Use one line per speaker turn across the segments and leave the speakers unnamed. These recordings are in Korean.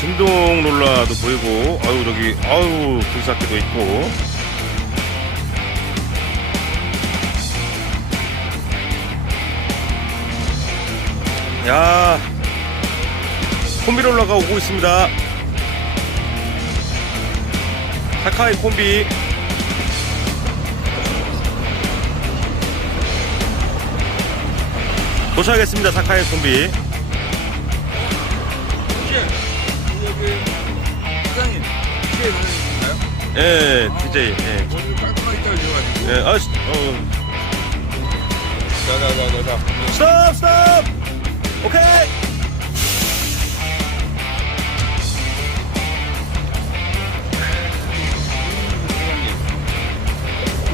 진동 롤라도 보이고 아유 저기 아유 불사기도 있고. 야 콤비 롤러가 오고 있습니다. 사카이 콤비. 도착했습니다 사카이 콤비
사장님, DJ 사장님인가요?
예 DJ 예.
머리를 깔끔하게 자르셔가지고.
예, 아, 씨, 어,
자자자자자.
스톱, 스톱! 오케이!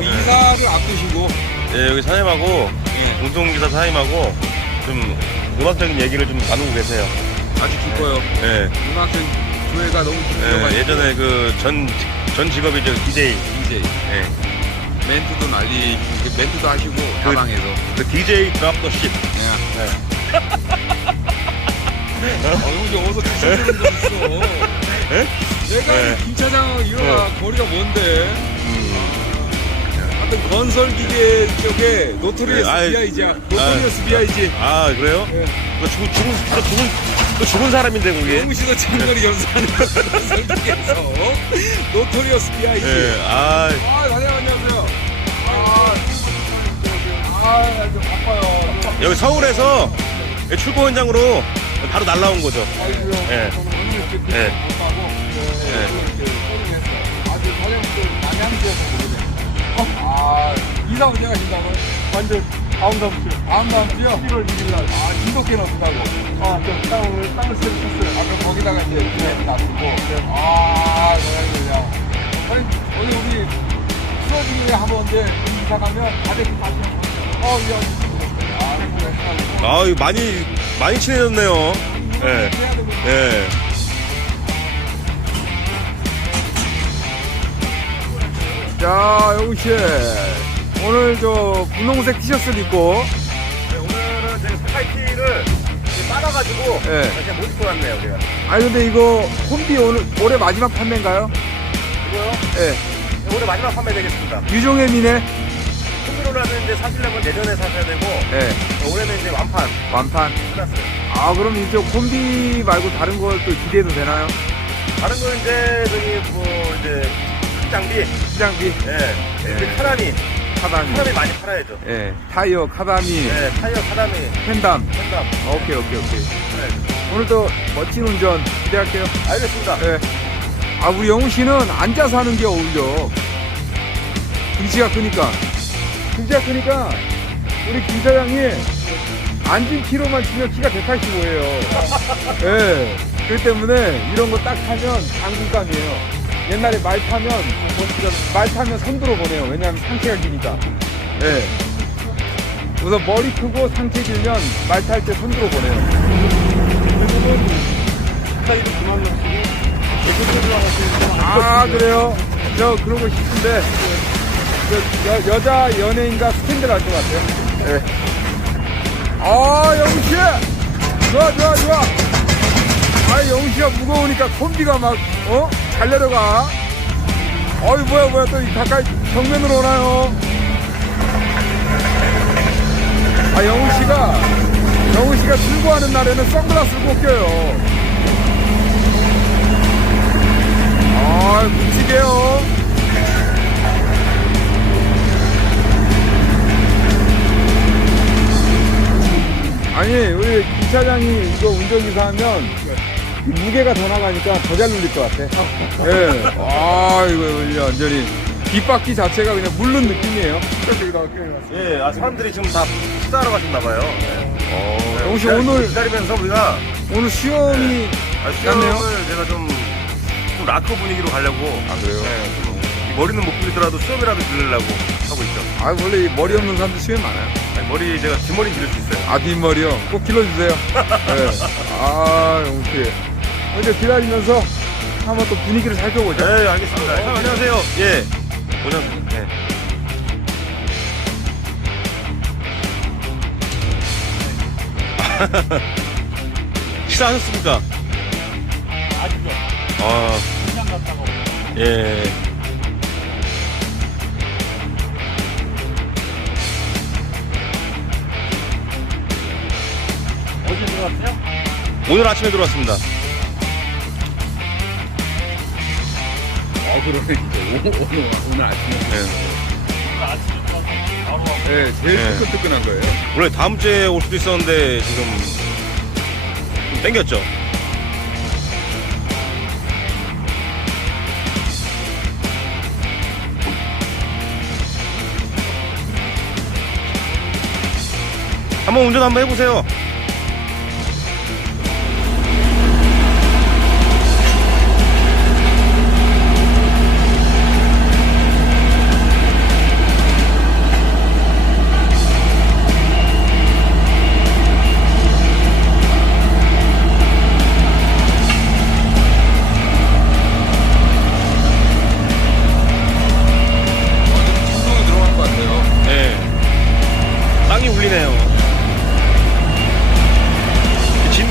이사를 앞두시고
예, 여기 사장님하고,
예,
공동기사 사장님하고, 좀, 음악적인 얘기를 좀 나누고 계세요.
아주 기뻐요.
예,
음악적 조회가 너무 길어가지고
예, 예전에 그 전, 전 직업이 저 DJ.
DJ
예,
멘트도 날리 멘트도 하시고 다방에서
그 DJ drop the shit.
네.
예.
어, 이거 어디서 주시는 거 있어?
예?
내가
네.
이 김차장 이거가 거리가 뭔데?
음,
하여튼 건설 기계 쪽에 노토리어스
네, 아이,
비아이지야. 노토리어스
아,
비아이지.
아, 그래요?
예.
그 죽은, 죽은, 또 죽은, 또 죽은 사람인데, 그게.
홍시도 장거리 연수하는 건설기계에서 노토리어스 비아이지.
예, 아,
아, 다녀 안녕하세요. 아, 아, 좀 바빠요.
여기 서울에서 출고 현장으로 바로 날라온 거죠.
아이고요.
예.
저는 오늘 이렇게
예. 예.
아, 이사 언제 가신다고요? 완전 다음 다음 주. 다음 다음 주요? 1월 1일 날. 아, 진돗개 넣는다고. 아, 저 땅을, 땅을 쓰고 쳤어요. 아, 그럼 거기다가 이제 이제 놔두고. 아, 그래요. 아니, 오늘 우리 수업 중에 한번 이제 이사 가면 다들 다시 어, 이 아, 그래.
아, 이거 많이, 많이 친해졌네요. 예.
해야 되 자, 영우 씨. 오늘 저 분홍색 티셔츠를 입고,
네, 오늘은 제가 스카이티를 따라가지고
예.
그냥 못 입고 왔네요, 제가.
아니 근데 이거 콤비 오늘 올해 마지막 판매인가요?
이거요?
예.
오늘 마지막 판매 되겠습니다.
유종의 미네.
콤비로라는 이제 사시려면 내년에 사셔야 되고,
예.
올해는 이제 완판
완판.
끝났어요.
아, 그럼 이제 콤비 말고 다른 걸 또 기대해도 되나요?
다른 건 이제, 저기, 뭐, 이제, 큰 장비,
시장비,
예.
예.
카라미,
카다미.
카라미 많이 팔아야죠.
예. 타이어, 카다미,
예, 타이어 카라미,
펜담.
펜담.
오케이, 오케이, 오케이.
네.
오늘도 멋진 운전 기대할게요.
알겠습니다.
예. 아, 우리 영우 씨는 앉아서 하는 게 어울려. 등치가 크니까. 등치가 크니까, 우리 김 사장이 앉은 키로만 치면 키가 185예요. 예. 그렇기 때문에 이런 거딱 타면 장군감이에요. 옛날에 말 타면, 말 타면 선두로 보내요. 왜냐하면 상체가 기니까. 예. 우선 머리 크고 상체 길면 말 탈때 손으로 보내요. 아 그래요? 저 그러고 싶은데 저 여, 여자 연예인과 스캔들 할 것 같아요. 네. 아 영웅씨 좋아 좋아 좋아. 아 영웅씨가 무거우니까 콤비가 막 어? 잘 내려가. 어이 뭐야 뭐야 또이 가까이 정면으로 오나요? 아 영웅씨가 영웅씨가 들고 하는 날에는 선글라스를 꼭 껴요. 아, 묵직해요. 아니, 우리 김 차장이 이거 운전기사 하면 이 무게가 더 나가니까 더 잘 눌릴 것 같아. 예. 아, 이거 이거 완전히 뒷바퀴 자체가 그냥 물른 느낌이에요.
예, 아, 사람들이 지금 다 식사하러 가셨나 봐요. 어,
영우 씨, 오늘-
기다리면서 우리가
오늘 시험이
아,
났네요.
수염을 제가 좀, 좀 락커 분위기로 가려고.
아, 그래요?
네, 좀이 머리는 못 부리더라도 수염이라도 기르려고 하고 있죠.
아, 원래 이 머리 없는 사람들 시험이 많아요.
아니, 머리 제가 뒷머리 기를 수 있어요.
아, 뒷머리요? 꼭 길러주세요. 네. 아, 영웅씨. 이제 기다리면서 한번 또 분위기를 살펴보자.
네, 알겠습니다.
어,
형, 안녕하세요. 예. 오늘, 네. 식사하셨습니까?
아직도
아,
그냥 갔다가 오고.
예.
어디 들어갔어요?
오늘 아침에 들어왔습니다.
진짜 오, 오늘 오늘 아침에
하고.
네 제일
네.
뜨끈뜨끈한 거예요
원래 다음 주에 올 수도 있었는데 지금 좀 땡겼죠. 한번 운전 한번 해보세요.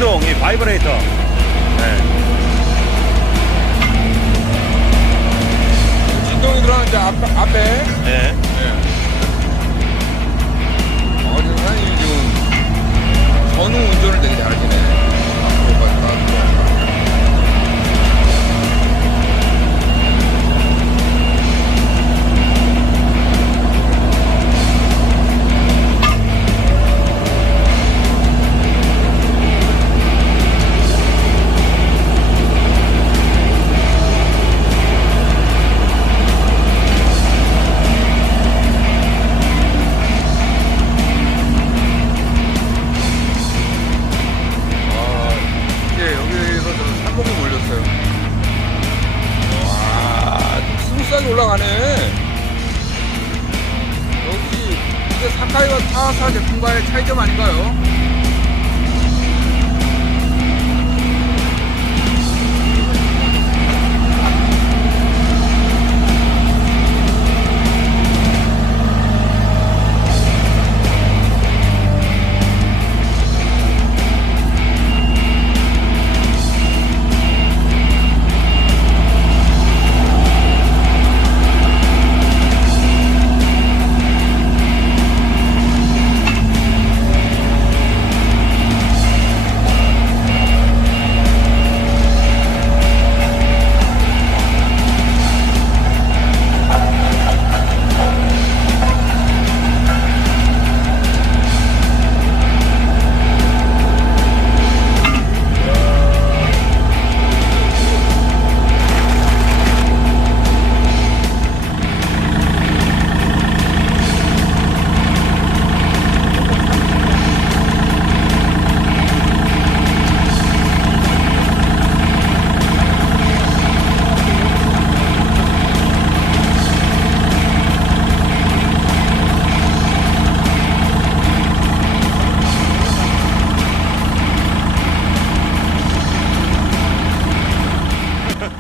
진동, 이
바이브레이터. 예.
진동이 들어가는데 앞, 앞에
예.
어 사장님 지금 전후 운전을 되게 잘하시네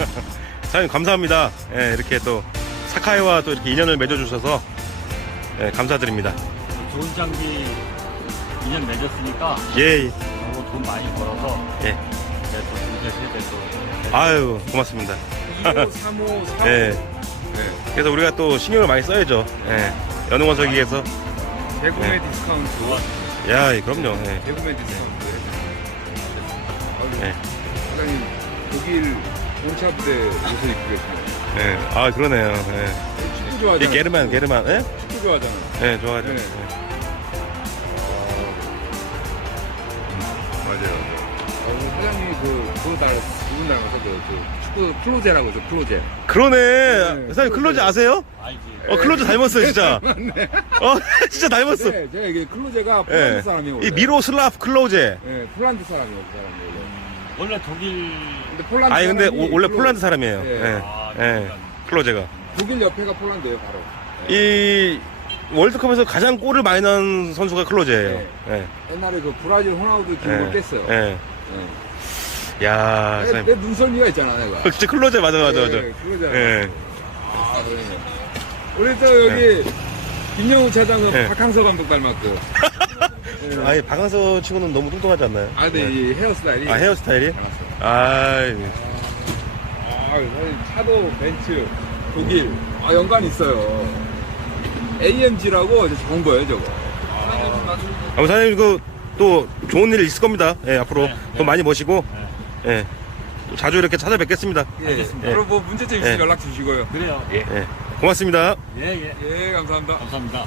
사장님 감사합니다. 예, 이렇게 또 사카이와 또 이렇게 인연을 맺어주셔서 예, 감사드립니다.
좋은 장비 2년 맺었으니까
예, 예.
그리고 돈 많이 벌어서
예.
내가 또 두대 세대 또
아유, 고맙습니다.
2호, 3호, 4호.
예.
네.
그래서 우리가 또 신경을 많이 써야죠. 예. 연흥원석이에서.
대구매
네.
디스카운트.
야, 예, 그럼요. 예.
대구매 디스카운트. 아유,
예.
사장님, 독일 온차 부대 옷을 입고 계시네요.
예. 아, 그러네요. 예.
축구
이
좋아하잖아요.
게르만, 게르만. 예?
축구 좋아하잖아요.
예, 좋아하죠.
네.
예.
맞아요. 어, 그 사장님이 그, 그거 닮, 누군 닮아서 그, 그, 축구 클로제라고 해서 클로제.
그러네.
네,
사장님 클로즈 아세요?
알지.
어, 클로즈 닮았어요, 진짜. 어, 진짜 닮았어.
네, 제가 이게 클로제가 폴란드
예.
사람이에요.
이 미로슬라프 클로제.
예, 폴란드 사람이에요, 그 사람이.
원래 독일
근데 폴란드
아니, 근데
사람이
오- 원래 폴란드 사람이에요.
예.
예.
아,
예. 클로제가.
독일 옆에가 폴란드예요, 바로.
이 월드컵에서 가장 골을 많이 넣은 선수가 클로제예요. 예.
옛날에 그 브라질 호나우두 기록을 뺐어요.
예.
예.
야,
내. 내 눈썰미가 있잖아, 내가.
진짜 클로제 맞아, 맞아, 맞아.
예, 그거잖아.
예.
아, 그러네. 우리 또 여기 김영우 차장은
예.
박항서 감독 닮았고. 예.
아니, 박항서 친구는 너무 뚱뚱하지 않나요?
아, 근데
예.
이 헤어스타일이.
아, 헤어스타일이?
닮았어요.
아,
아, 아유, 사장님 차도 벤츠, 독일, 아 연관 있어요. AMG라고 좋은 거예요, 저거.
아, 사장님 이거 또 좋은 일 있을 겁니다. 예, 앞으로
네,
돈
네.
많이 버시고
네.
예, 또 자주 이렇게 찾아뵙겠습니다.
예.
알겠습니다.
그럼 뭐 문제점 있으면
예.
연락 주시고요.
그래요.
예, 고맙습니다.
예, 예.
예, 감사합니다.
감사합니다.